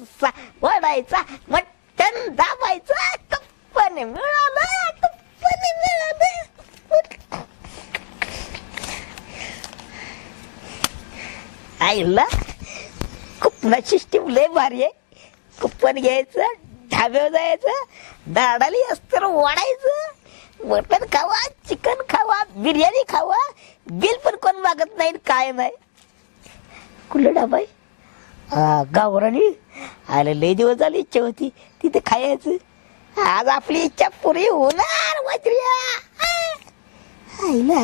रस्सा वडायचा मटण दाबायचा कप्पाने मिळाला कप्पाने मिळालं. आईला कुपना सिस्टीम लय भारी आहे. कुपन घ्यायचं ढाब्यावर जायचं दाडाली अस्तर वाढायचं. मटण खावा चिकन खावा बिर्याणी खावा. बिल पण कोण मागत नाही काय नाही. कुठलं डाबाई हा गावरानी. आले लय दिवस झाली इच्छा होती. तिथे खायचं. आज आपली इच्छा पुरी होणार मैत्रिया. आईला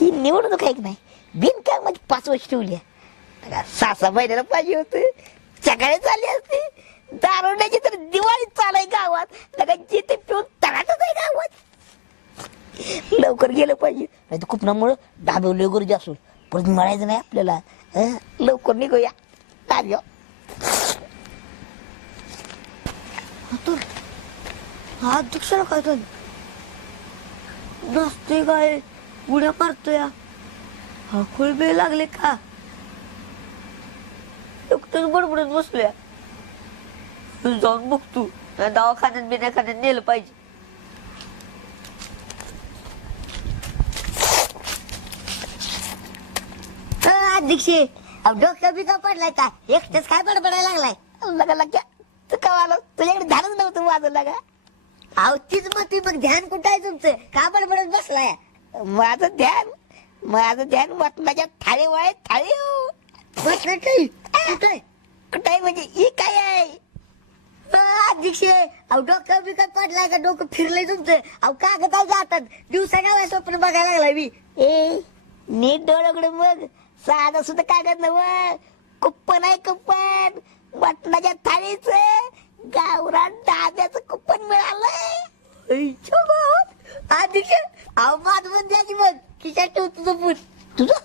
ही निवडणूक आहे की नाही? बिनकामाची पाच वर्ष ठेवली सासा सहा सहा महिन्याला पाहिजे होते. सकाळी चालली असते. दारुण्याची तर दिवाळी चालाय गावात. लगा जिथे पिऊन तडाटच आहे गावात. लवकर गेलं पाहिजे. नाही तर कुपनामुळं डाबे गुरुजी असून. परत मिळायचं नाही आपल्याला. लवकर निघूया. कार्य हा दुसरं काय तर नसते काय उड्या मारतोय हा. खुळबे लागले का? एकटंच बडबडत बसलोय. जाऊन बघतो नाही दवाखान्यात बिण्याखान्यात नेलं पाहिजे. अध्यक्ष डोक्या बिका पडलाय का? एकटेच काय बडबडायला लागलाय? लगा लगा. तू का आलं? तुझ्याकडे ध्यानच नव्हतं माझं लगा. अहो तीच मग ती मग ध्यान कुठं आहे तुमचं? का बडबडत बसलाय? माझं ध्यान माझं ध्यान मटणाच्या थाळी वाय थाळी मटणाची कुठे कुठे म्हणजे ही काय आहे? अध्यक्ष अहो डोकं बिकत पडलाय का? डोकं फिरलंय तुमचं. अहो कागद जातात. दिवसा काय स्वप्न बघायला लागलाय मी. ए नीट डोळ्याकडे मग साधा सुद्धा कागद नव. कुप्पन आहे कुप्पन. मटणाच्या थाळीच. गावरान डाब्याचं कुप्पन माझं पण द्या की मग. खिशात ठेव तुझं पूट तुझा?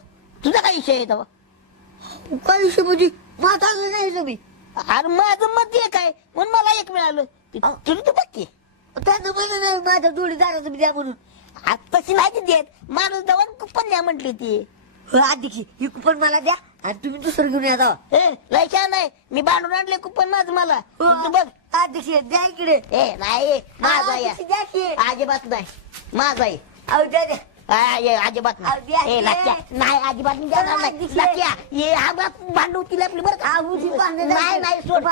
तुझा काय विषय आहे तेव्हा काय विषय म्हणजे? माझा नाही तुम्ही अरे माझं मत एक आहे. म्हणून मला एक मिळालं. तुला तू बघते त्यानं म्हणलं नाही माझ्या जोडीदाराचं द्या म्हणून. तशी नाही देत. माणूस दवान कुपन द्या म्हटली ती. अध्यक्ष ही कुपन मला द्या आणि तुम्ही दुसरं घेऊन या जावा. ए लय छान आहे. मी बांधून आणले कुपन माझं मला. तू बघ. अध्यक्ष द्या इकडे. ए नाही. माझा अजिबात नाही. माझा आहे अहो द्या द्या. ये, अजिबात नाही. नाही अजिबात नाही बाप भांडू तिला आपली बरं का? नाही नाही सोड.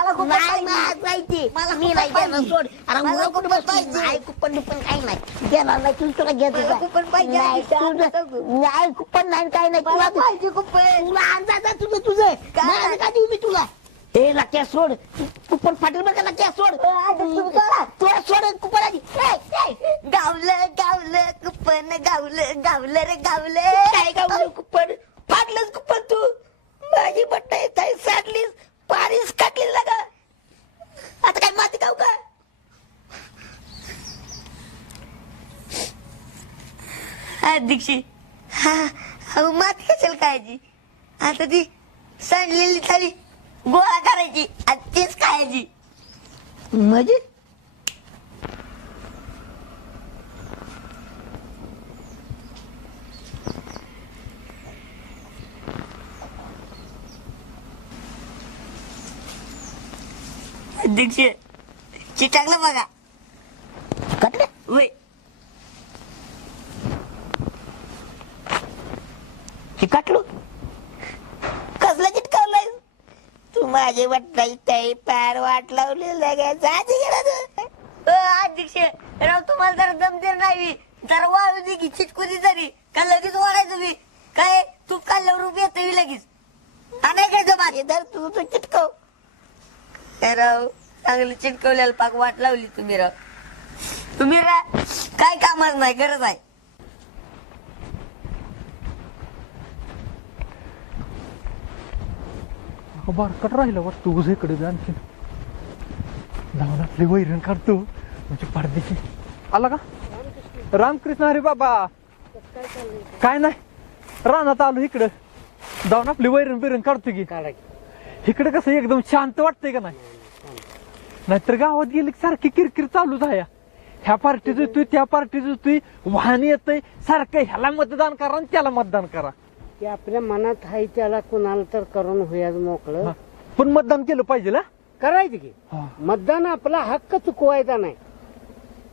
नाही ती. मी नाही देणार सोड. अरे मला कुठं नाही कुपन बिपन काही नाही. देणार नाही तुला तुला घ्यायचं कुपन पाहिजे नाही कुपन नाही काय नाही. तुला पाहिजे कुपन. तुला अंदाज तुझं. तुझं माझं का देऊ मी तुला? ए लक्या सोड. कुपन फाटेल बरं का लक्या सोड. तुला सोड कुपन आधी. गावलं गावलं कुपन गावलं गावलं रे गावलं. काय गावलं कुपन? फाडलंच कुपन तू. माझी बट्टा येत आहे साडलीस पारीस काटलीस लागा आता काय माती गाव का? अध्यक्ष हा अहो माती कशाला खायची? आता ती सांडलेली थाळी. गोळा करायची आणि तीच खायची म्हणजे? अध्यक्ष चिटाकलं बघा. कटले? वय हे काटलो कसला चिटकावलाय तू माझे बट्टा इथे पार वाट लावली गेला अध्यक्ष राव तुम्हाला जरा देर नाही जरा वाळू दे की चिटकू दे तरी का लगेच वाढायचं मी काय तू काढल्यावर उभी येते लगेच. माझे धर तू तू चिटकव. राव चांगलं चिटकवल्याला पाक वाट लावली तुम्ही राव. तुम्ही रा काय कामाच नाही गरज आहे. बारकट राहिलं वाटतं तुझं इकडे बी आणखीन. जाऊन आपली वैरण काढतो. म्हणजे पडद्याची आला का? रामकृष्ण हरी बाबा. काय नाही. रानात आलो इकडं. जाऊन आपली वैरण बिरण काढतो की. इकडे कसं एकदम शांत वाटतंय का नाही? नाहीतर गावात गेली सारखी किरकिर चालूच आहे ह्या पार्टीच येतोय त्या पार्टीच येतोय वाहन येतंय. सारखं ह्याला मतदान करा आणि त्याला मतदान करा. ते आपल्या मनात आहे त्याला कुणाला तर करून होया हा. मोकळं पण मतदान केलं पाहिजे ना? करायचं की. हा. मतदान आपला हक्क चुकवायचा नाही.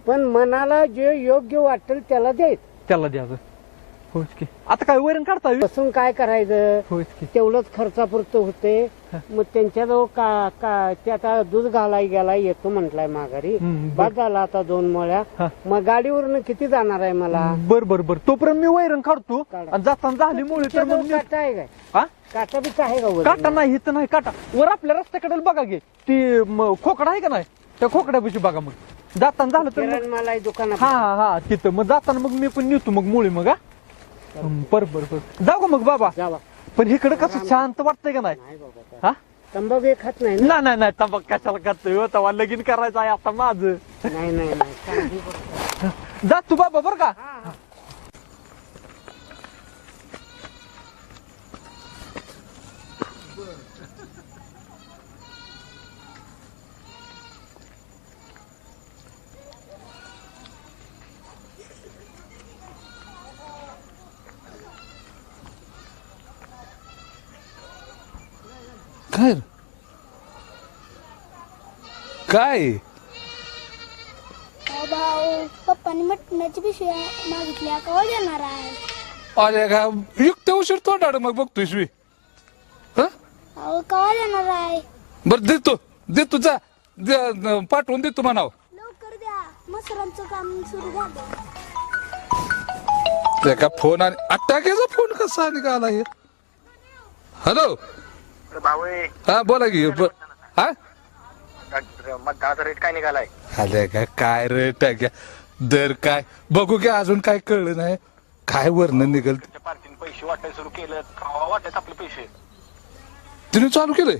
पण मनाला जे योग्य वाटेल त्याला द्यायचं. त्याला द्यायचं. होच की. आता काय वैरण काढता? बसून काय करायचं? होच की. तेवढंच खर्चापुरतं होते. मग त्यांच्याजवळ का का ते आता दूध घालाय गेला येतो म्हटलाय माघारी. बाद झाला आता दोन मळ्या. हा. मग गाडीवरनं किती जाणार आहे मला? बर बर बर. तोपर्यंत मी वैरण काढतो. काढा. आणि जाताना झाली मुळे तर मग तुमच्याजवळ मी- काटा आहे काय? हा? काटा बिटा आहे का वर? काटा नाही इथं नाही काटा. वर आपल्या रस्त्याकडे बघा गे ती म, खोकडा आहे का नाही? त्या खोकड्यापाशी बघा मग. जाताना झालं तर मग किराणा माल आहे दुकानात हा हा हा तिथं. मग जाताना मग मी पण नेतो मग मुळे मग हा हं, बर बर बर. जाऊ का मग बाबा? जावा. पण इकडे कसं शांत वाटतंय का नाही? नाही बाबा हा? तंबाखू हे खात नाही ना? नाही नाही नाही तंबाख कशाला करतोय हो, तेव्हा लगीन करायचं आहे आता माझं. नाही नाही. जा तू बाबा बर का? काय रे? काय? अहो भाऊ पप्पानी मटणाची पिशवी मागितली कवा देणार आहे? अरे का युक्त उशीर तोंडाड मग हं? अहो कवा देणार आहे? बरं देतो. देतो जा. दे- न- पाठवून देतो म्हणाव. लवकर द्या. मसरांचं काम सुरू झालं. ते का फोन आणि अट्टाक्याचा फोन कसा निघाला हे? हॅलो हा बोला की ब- हा? मतदानाचा रेट काय निघालाय? आले का काय रे टाक्या दर काय? बघू की अजून काय कळलं नाही. काय वर्णन निघल त्या पार्टीने पैसे वाटायला सुरू केलं. खावा आपले पैसे. तिने चालू केलंय?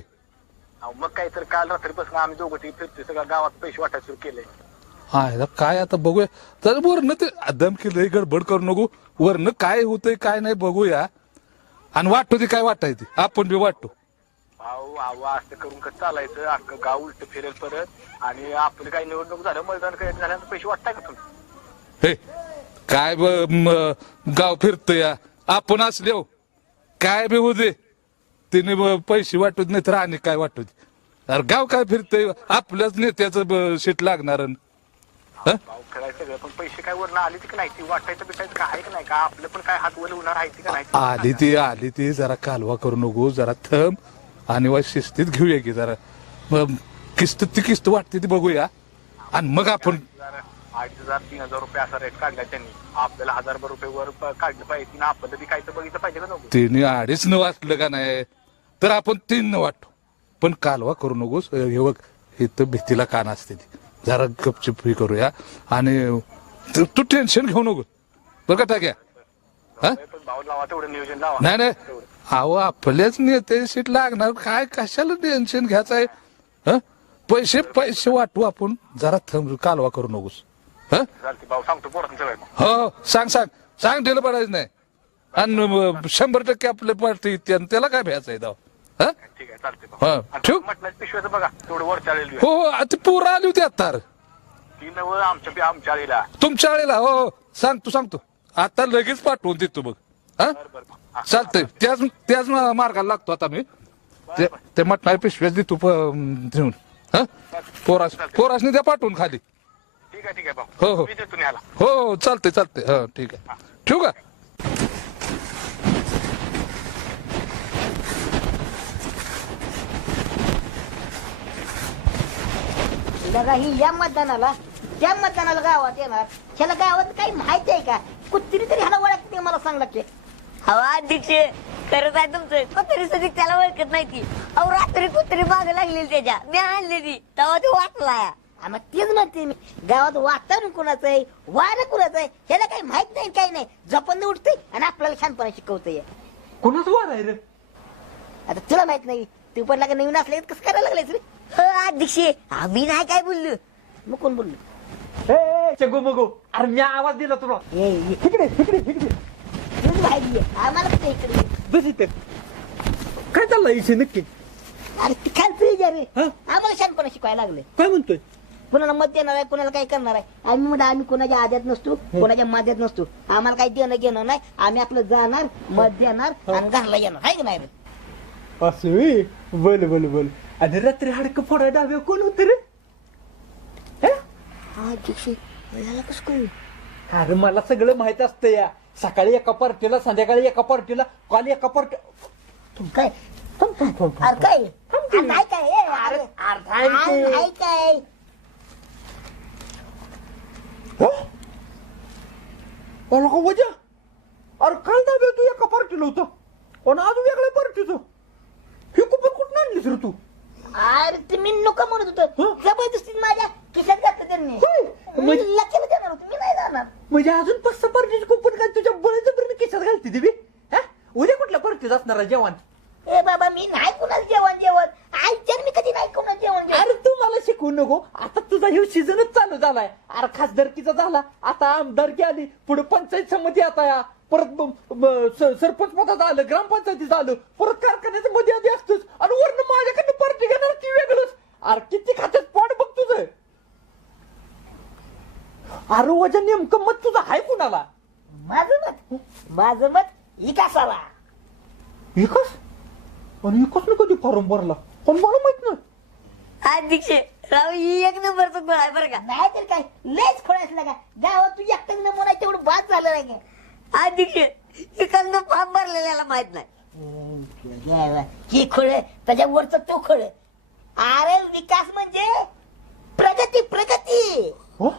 अहो, मग काय तर काल रात्रीपासून आम्ही दोघं ती फिरतोय. सगळं गावात पैसे वाटायला सुरू केले हा याला काय आता बघूया. तर वरनं ते दम केलंय गडबड करू नको. वरनं काय होतंय काय नाही बघूया. आणि वाटतो ते काय वाटायचे? आपण बी वाटतो. भाऊ आवा असं करून कसं चालायचं? अख्खं गाव उलट फिरेल परत. आणि आपलं काही निवडणूक झालं मतदान करायचं झाल्यानंतर पैसे वाटताय का तुम्ही? हे काय ब- म- गाव फिरत या. आपण असले हो. काय बी होऊ दे. तिने ब- पैसे वाटत नाही तर आणि काय वाटत? अरे गाव काय फिरतय? आपल्याच नेत्याचं शीट लागणार भाऊ खेळायचं सगळं. पण पैसे काय वरनं आले की नाही? ती वाटायचं बिटायचं काय आहे का नाही? का आपलं पण काय हात वर होणार आहे का नाही? आली ती आली ती. जरा कालवा करू नको. जरा थम आणि वा शिस्तीत घेऊया की जरा. मग किस्त ती किस्त वाटते ती बघूया. आणि मग आपण अडीच हजार तीन हजार रुपये असा रेट काढला त्यांनी. आपल्याला हजार रुपये वर प- काढलं पाहिजे. ना आपलं बी काय तर बघितलं पाहिजे का नको तिने अडीच न वाटलं का नाही? तर आपण तीन न वाटतो. पण कालवा करू नकोस. हे बघ इथं भीतीला कान असते ती. जरा गपचिप हे करूया. आणि तू- तू टेन्शन घेऊ नको. बरं का टाक्या? हा? पण भाऊ लावा तेवढं नियोजन लावा. नाही नाही. अहो आपल्याच नेते सीट लागणार. काय कशाला टेन्शन घ्यायचं आहे हं? पैसे पैसे वाटू आपण. जरा थंब कालवा करू नकोस. हं? चालते भाऊ सांगतो सगळं हो हो, सांग सांग. सांग ठेवलं पडायचं नाही. आणि मग शंभर टक्के आपले पार्टी आणि त्याला काय भ्यायचं आहे दाव हं? ठीक आहे चालते हा, म्हटलं पिशव्याचं बघा वर चालेल हो हो आता पूर आली होती आता. ती नव आमच्या आमच्या तुमच्या आळीला हो हो. सांगतो सांगतो. आता लगेच पाठवून देतो बघ हा? चालतंय त्याच त्याच मार्गाला लागतो आता मी. ते- ते मटणाच्या पिशव्याच देतो प- देऊन हा? पोरास पोरासनी द्या पाठवून खाली. ठीक आहे ठीक आहे हो, हो. भाऊ मी देतो न्यायला. हो हो चालतंय चालतंय. हो ठीक आहे. ठेवू का? लगा ही या मतदानाला त्या मतदानाला गावात येणार. ह्याला गावात काही माहीत आहे का? कुत्री तरी ह्याला ओळखते मला सांग की हवा अध्यक्ष खरंच आहे तुमचं. कुत्री सुधी त्याला ओळखत नाही ती. अहो रात्री कुत्री माग लागलेली त्याच्या. मी आणलेली तेव्हा ती वाटला. हा, मग तेच म्हणते मी. गावात वातावरण कुणाचं आहे? वारं कुणाचं आहे? ह्याला काही माहीत नाही काही नाही. झपन उठते आणि आपल्याला छानपणा शिकवतोय. कोणाच वार आहे रे? आता तुला माहीत नाही. तू पण लागा नवीन असले कसं करायला लागलायस रे? हो अध्यक्ष. आम्ही नाही काय बोललो. मग कोण बोललो? ए, ए चगो मगो. अरे मी आवाज दिला तुला. ए. इकडे इकडे इकडे. आहे. आम्हाला कुठे इकडे बस इथे. काय चाललंय इथे नक्की? अरे ती खालचं विचार रे. हा? आम्हाला छानपणा शिकवायला लागले काय म्हणतोय? कोणाला मत देणार आहे कोणाला काय करणार आहे? आम्ही म्हणजे आम्ही कोणाच्या आद्यात नसतो कोणाच्या माद्यात नसतो. आम्हाला काही देणं घेणं नाही. आम्ही आपलं जाणार मत देणार आणि घरला येणार. आहे की नाही रे? असं बोल बोल बोल. आणि रात्री हाडकं फोडा डाव्या कोण होत रे? हे? हा मला कसं कळू अरे मला सगळं माहीत असतं या. सकाळी एका पार्टीला संध्याकाळी एका पार्टीला काल एका पार्टी काय. अरे काय? अरे नाही काय ए, अरे अरे. अरे नाही काय हो? अरे का वजा. अरे काल दाबे तू एका पार्टीला होता. आणि आज वेगळ्या पार्टीचं. हे कुपन कुठं आणलीस रे तू? अरे ते मी नको म्हणत होतो. हं? जबरदस्ती माझ्या खिशात घातलं त्यांनी. होय. मी म्हणजे- लक्षात देणार होतो. मी नाही जाणार. म्हणजे अजून पाच सहा पार्टीची कुपन काय तुझ्या बळजबरीने खिशात घालते देवी हा उद्या कुठल्या पार्टीत असणार जेवण? ए बाबा मी नाही कुणाला जेवण जेवण. आईच्या मी कधी नाही कुणाला जेवण जेवण. अरे तू मला शिकवू नको. आता तुझा हे सीझनच चालू झालाय. अरे खासदारकीचा झाला. आता आमदारकी आली. पुढे पंचायत समिती आता या. परत ब- ब- स- सरपंच पदाचं आलं ग्रामपंचायतीचं आलं परत कारखान्याचं मध्ये आधी असतोच आणि वरनं माझ्याकडनं पार्टी घेणार ती वेगळंच. अरे किती खात्यात पोट बघ तुझं. अरे वजन नेमकं मत तुझं आहे कुणाला? माझं मत? माझं मत विकासाला एकच आणि एकच ना कधी फॉर्म भरला? पण मला माहीत नाही. अध्यक्ष राव ही एक नंबरचा गोळ आहे बरं का. नाही तर काय? लेच खोळायचं का? गावात तुझी एकटाच नमुना आहे, तेवढं बाद झालं नाही का? अध्यक्ष एखादं फॉर्म भरलेल्याला माहीत नाही. देवा, ही खोळ त्याच्या वरच तो खोळ अरे विकास म्हणजे प्रगती प्रगती. हो?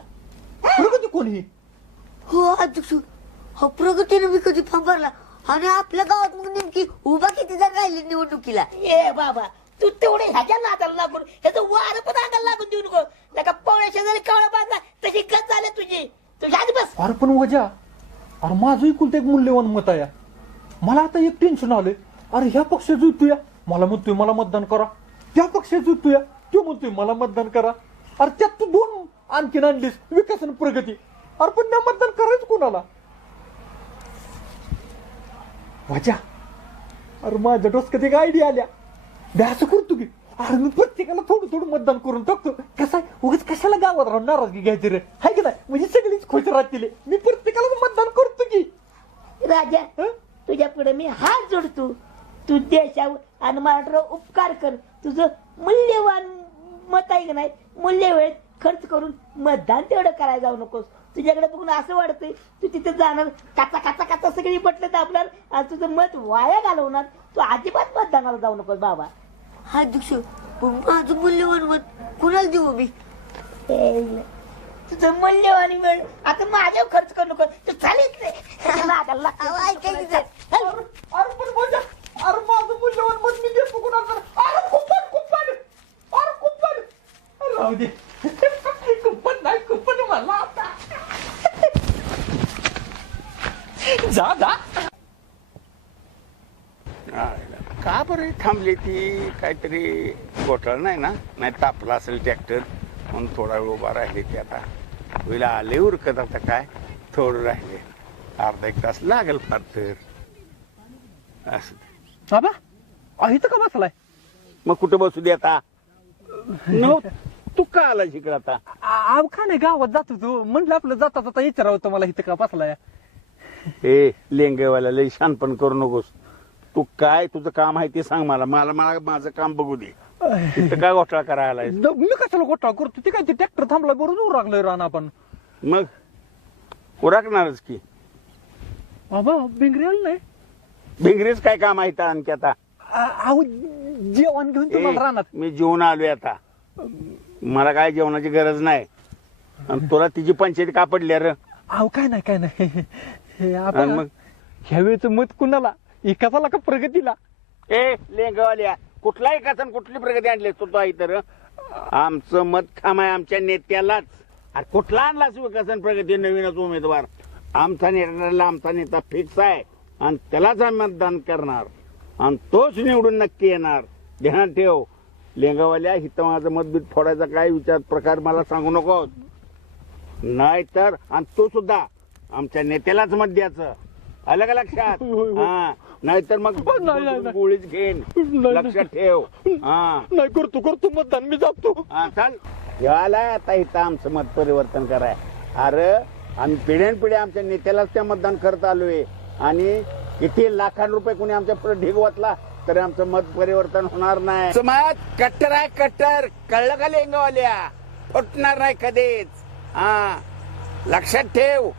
प्रगती कोणी हो? अध्यक्ष हो प्रगतीने मी कधी फॉर्म भरला? आणि आपल्या गावात मग नेमकी उभा किती जण राहिली निवडणुकीला? ए बाबा तू तेवढे ह्याच्या नादाला लागून ह्याचं वार पण अंगाला लागून देऊ नको. नका पवळ्या शेजारी कवळा बांधला तशी गत झाली तुझी. तुझ्या आधी बस. अरे पण वजा अरे माझं इकुलतं एक मूल्यवान मत आहे. मला आता एक टेन्शन आलंय. अरे ह्या पक्षात जुतूया. मला म्हणतोय मला मतदान करा. त्या पक्षात जुतूया. तो म्हणतोय मला मतदान करा. अरे त्यात तू दोन आणखीन आणलीस विकास आणि प्रगती. अरे पण त्या मतदान करायचं कोणाला? वजा अरे माझ्या डोसक्यात एक आयडिया आल्या. मी असं करतो की. अरे मी प्रत्येकाला थोडं थोडं मतदान करून टाकतो. कसं आहे? उगाच कशाला गावात राहून नाराजगी घ्यायची रे? हाय की नाही? म्हणजे सगळीच खुश राहतील. मी प्रत्येकाला मतदान करतो की. राजा हं? तुझ्या पुढे मी हात जोडतो. तू देशावर आणि महाराष्ट्रावर उपकार कर. तुझं मूल्यवान मत आहे का नाही? मूल्य वेळेत खर्च करून मतदान तेवढं करायला जाऊ नकोस. तुझ्याकडे बघून असं वाटतंय तू तिथे जाणार काचा काचा काचा सगळी बटलं दाबणार आणि तुझं मत वाया घालवणार तू अजिबात मतदानाला जाऊ नकोस बाबा. अध्यक्ष पण माझं मूल्यवान मत कुणाला देऊ मी? तुझं मूल्यवान वेळ आता माझ्यावर खर्च करू नको तू चालेल अहो, ऐका की जरा. अरे पण वजा अरे माझं मूल्यवान मत मी देतो कुणाला अरे कुपन कुपन अरे कुपन राहू दे. कुपन नाही कुपन मला आता. जा जा. का बरं थांबली ती? काहीतरी घोटाळा नाही ना? नाही तापला असेल ट्रॅक्टर म्हणून थोडा वेळ उभा राहिले ते आता. होईल आले उरकत आता काय? थोडं राहिले. अर्धा एक तास लागेल फार तर. असं बाबा अहो, इथं का बसलाय? मग कुठं बसू दे आता? न तू का आला इकडं आता? आव का नाही गावात जातो तू? म्हटलं आपलं जाता जाता विचारावं होतं मला इथं का बसलाय? ए लेंगेवाला लई शानपण करू नकोस. तू काय तुझं काम आहे ते सांग मला. मला मला माझं काम बघू दे. इथं काय घोटाळा करायला मी कशाला घोटाळा करतो? ते काय ते ट्रॅक्टर थांबला बरोबर लागलोय रान आपण. मग? उरकणारच की. बाबा बेंगरी आलं नाही भिंगरीच काय काम आहे इथं आणखी आता? आ- अहो जेवण घेऊन ए, तुम्हाला रानात. मी जेवण आलोय आता. मला काय जेवणाची गरज नाही. आणि तुला तिची पंचायत का पडली र? अहो काय नाही काय नाही. हे आणि मग ह्यावेळेच मत कुणाला? एकाचा का प्रगतीला? ए लेंगवाल्या कुठलाही कथन कुठली प्रगती आणली तू तो तर आमचं मत खाम आहे आमच्या नेत्यालाच. अरे कुठला आणलास विकसन प्रगती? नवीनच उमेदवार. आमचा नेत्याला आमचा नेता फिक्स आहे. आणि त्यालाच आम्ही मतदान करणार. आणि तोच निवडून नक्की येणार. ध्यानात ठेव. लेंगावाल्या हिथं माझं मतभेद फोडायचा काय विचार प्रकार मला सांगू नको नाहीतर आणि तो सुद्धा आमच्या नेत्यालाच मत द्यायचं. आलं का लक्षात. हा. नाहीतर मग नाही, नाही, नाही. गोळीच घेईन. नाही. लक्षात ठेव. हा. नाही करतो करतो मतदान मी जातो. हा, चाल. आलाय आता इथं आमचं मत परिवर्तन कराय. अरे आम्ही पिढ्यान पिढ्या आमच्या नेत्यालाच त्या मतदान करत आलोय. आणि किती लाखां रुपये कोणी आमच्या पुढे ढिगवतला तरी आमचं मत परिवर्तन होणार नाही. मत कट्टर आहे कट्टर. कळलं का लेंगावाल्या? फुटणार नाही कधीच. हा. लक्षात ठेव.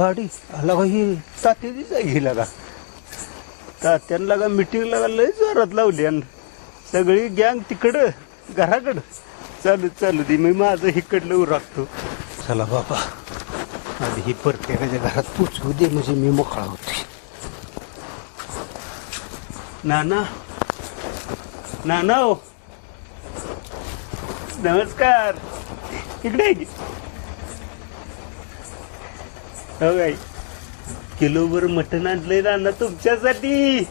गाडी आला ही तात्याचीच आहे ही लगा तात्यानं लगा मिटिंग लगा लय जोरात लावली आणि सगळी गँग तिकडं घराकडं. चालू चालू दे मी माझं हिकडलं उरागतो चला बाबा. आधी ही प्रत्येकाच्या घरात पोचवू दे म्हणजे मी मोकळा होते. नाना. नाना हो. नमस्कार. इकडे की. हो काय किलोभर मटण आणलंय ना तुमच्यासाठी.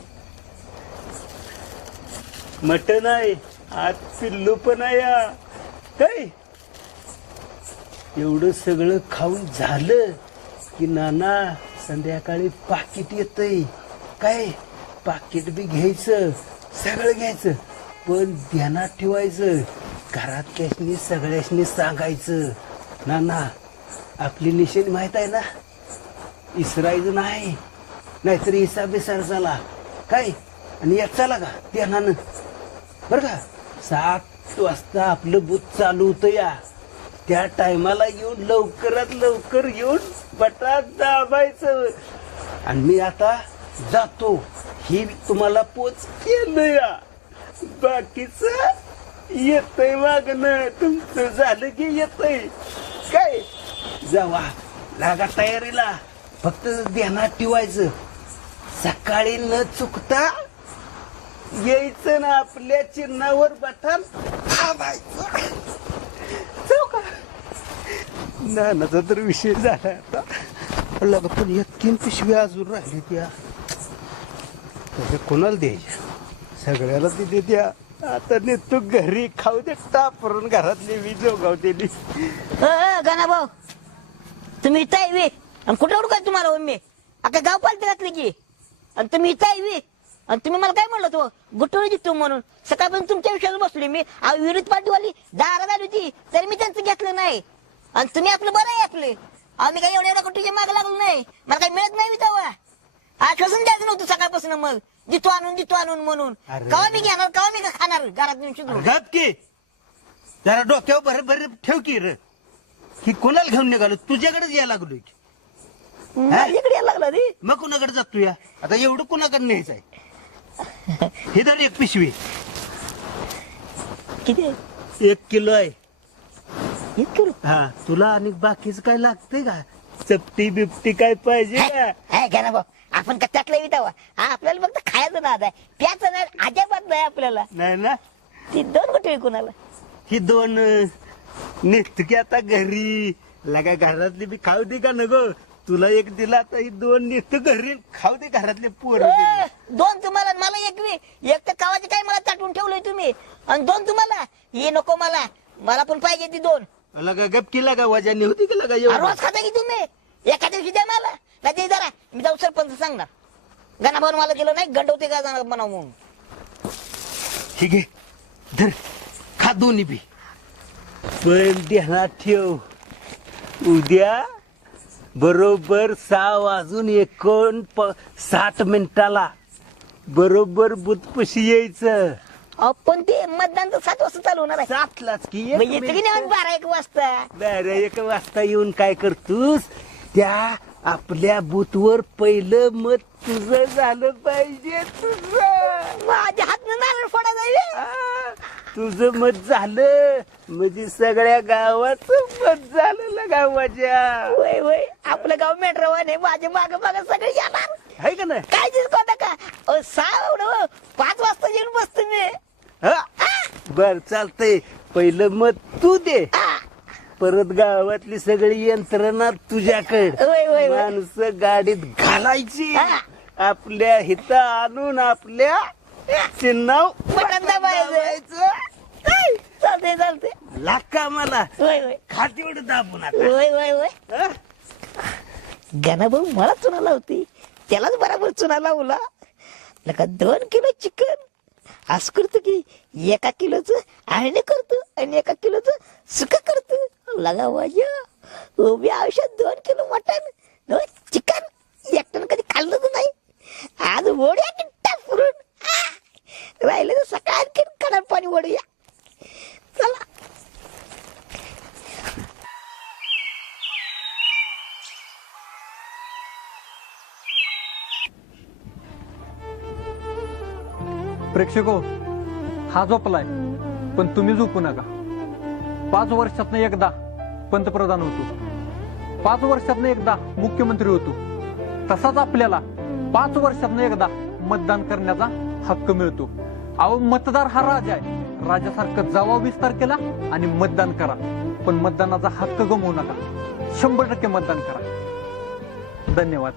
मटण आहे आज पिल्लू पण आहे काय? एवढं सगळं खाऊन झालं की नाना संध्याकाळी पाकिट येतय. काय? पाकिट बी घ्यायचं सगळं घ्यायचं पण ध्यानात ठेवायचं. घरात कॅशनी सगळ्याशनी सांगायचं. नाना आपली निशाणी माहीत आहे ना? इसरायचं नाही. नाहीतर इसा बिसार झाला. काय? आणि यात चाला का? ध्यानानं. बरं का? सात वाजता आपलं बुथ चालू होतं या. त्या टायमाला येऊन लवकरात लवकर येऊन बटात दाबायचं. आणि मी आता जातो. ही तुम्हाला पोच केलं या. बाकीच येतय मागणं तुमचं झालं की येतय. काय? जावा. लागा तयारीला. फक्त ध्यानात ठेवायचं. सकाळी न चुकता यायचं ना आपल्या चिन्हावर बटन दाबायचं जाऊ नानाचा तर विषय झाला आता. लगा पण या तीन पिशव्या अजून राहिली त्या. म्हणजे कोणाला द्यायच्या? सगळ्याला तिथे द्या आता नेतो घरी खाऊ दे टापरून घरातली वीज जोगावतेली गणा भाऊ तुम्ही इथं आहे आणि कुठं काय तुम्हाला मी आता गाव पालते घातले की. आणि तुम्ही इथं आहे. आणि तुम्ही मला काय म्हणलं तो? गुटळी जितो म्हणून. सकाळपर्यंत तुमच्या विषयावर बसली मी. विरोध पार्टीवाली दारात आली होती. तरी मी त्यांचं घेतलं नाही. आणि तुम्ही आपलं बरं आहे आपले. आम्ही काही एवढ्या एवढ्या कुठे मागे लागलो नाही. मला काही मिळत नाही तेव्हा. आश्वासन द्यायचं नव्हतं सकाळपासून मग. जितो आणून जितो आणून म्हणून. अरे. कवा मी घेणार कवा मी खाणार घरात नेऊन शिकलो गप की. जरा डोक्यावर भर भर ठेव की र. ही कोणाला घेऊन निघालो? तुझ्याकडेच यायला लागलोय की. माझ्याकडे यायला लागला रे. मग कुणाकडे जातो या आता एवढं कुणाकडे न्यायचं आहे? हे तर एक पिशवी. किती आहे? एक किलो आहे. इतकं हा तुला आणि बाकीच काय लागतंय का? चपटी बिपटी काय पाहिजे का? हाय घ्या ना भाऊ. आपण का त्यातलं विटावा? हा आपल्याला फक्त खायचं नाद आहे प्याचं नाही अजिबात नाही आपल्याला. नाही ना? ती दोन कुठे कुणाला ही दोन नेत की आता घरी. लगा घरातली बी खाऊ दे का नको? तुला एक दिला आता ही दोन नेत घरी खाऊ दे घरातले पोर ए, दोन तुम्हाला आणि मला एक मी एक तर कावाचे काय मला ताटून ठेवलंय तुम्ही? आणि दोन तुम्हाला? हे नको मला. मला पण पाहिजे ती दोन. लगा गपकी लगा वजा? होती का लगा आ, एवढं रोज खाता की तुम्ही? एका दिवशी द्या मला. नाही ते जरा मी जाऊ सरपंच सांगणार. गाणा बनवून मला दिलं नाही गंडवते का जाणार बनव म्हणून. ठीक आहे धर. खा दोन्ही बी. पण ध्यानात ठेव. उद्या बरोबर सहा वाजून एकोण प- साठ मिनिटाला. बरोबर बुधपशी यायचं. अहो, पण ते मतदान तर सात वाजता चालू होणार आहे. सातलाच की एक मग येतं की नाही. बारा एक वाजता? बरं एक वाजता येऊन काय करतोस? त्या आपल्या बुथवर पहिलं मत तुझं झालं पाहिजे तुझं. माझ्या हात नारळ फोडा जाईल. तुझं मत झालं. म्हणजे सगळ्या गावाचं मत झालं लगा मजा वय वय आपलं गाव मेट्रोवाने माझे माग माग सगळे येणार. आहे का नाही? काय दिस कोणता का? अहो, सहा एवढं. पाच वाजता येऊन बसतो मी. हा? बर चालतंय. पहिलं मत तू दे. परत गावातली सगळी यंत्रणा तुझ्याकडे. वय, वय, वय. माणसं गाडीत घालायची. हा. आपल्या हित आणून आपल्या चिन्हाव बटन दाबायचं. काय? चालतंय. चालतंय लाका मला? वय वय खाती एवढं दाबून आता. वय वय वय हा? गणाभाऊ मला चुना लावते. त्यालाच बराबर चुना लावला. लका दोन किलो चिकन. असं करतो की एका किलोच आळणे करतो आणि एका किलोच सुक करतो. लगा माझ्या उभी आयुष्यात दोन किलो मटन दोन चिकन एकट्यानं कधी खाल्लंच नाही. आज ओढ्या पुरून. राहिले तर सकाळ आणखीन कडा पाणी ओढूया चला. प्रेक्षको हा झोपलाय पण तुम्ही झोपू नका. पाच वर्षातनं एकदा पंतप्रधान होतो. पाच वर्षातनं एकदा मुख्यमंत्री होतो. तसाच आपल्याला पाच वर्षातनं एकदा मतदान करण्याचा हक्क मिळतो. अहो मतदार हा राजा आहे. राजासारखं जावा विस्तार केला आणि मतदान करा. पण मतदानाचा हक्क गमवू नका. शंभर टक्के मतदान करा. धन्यवाद.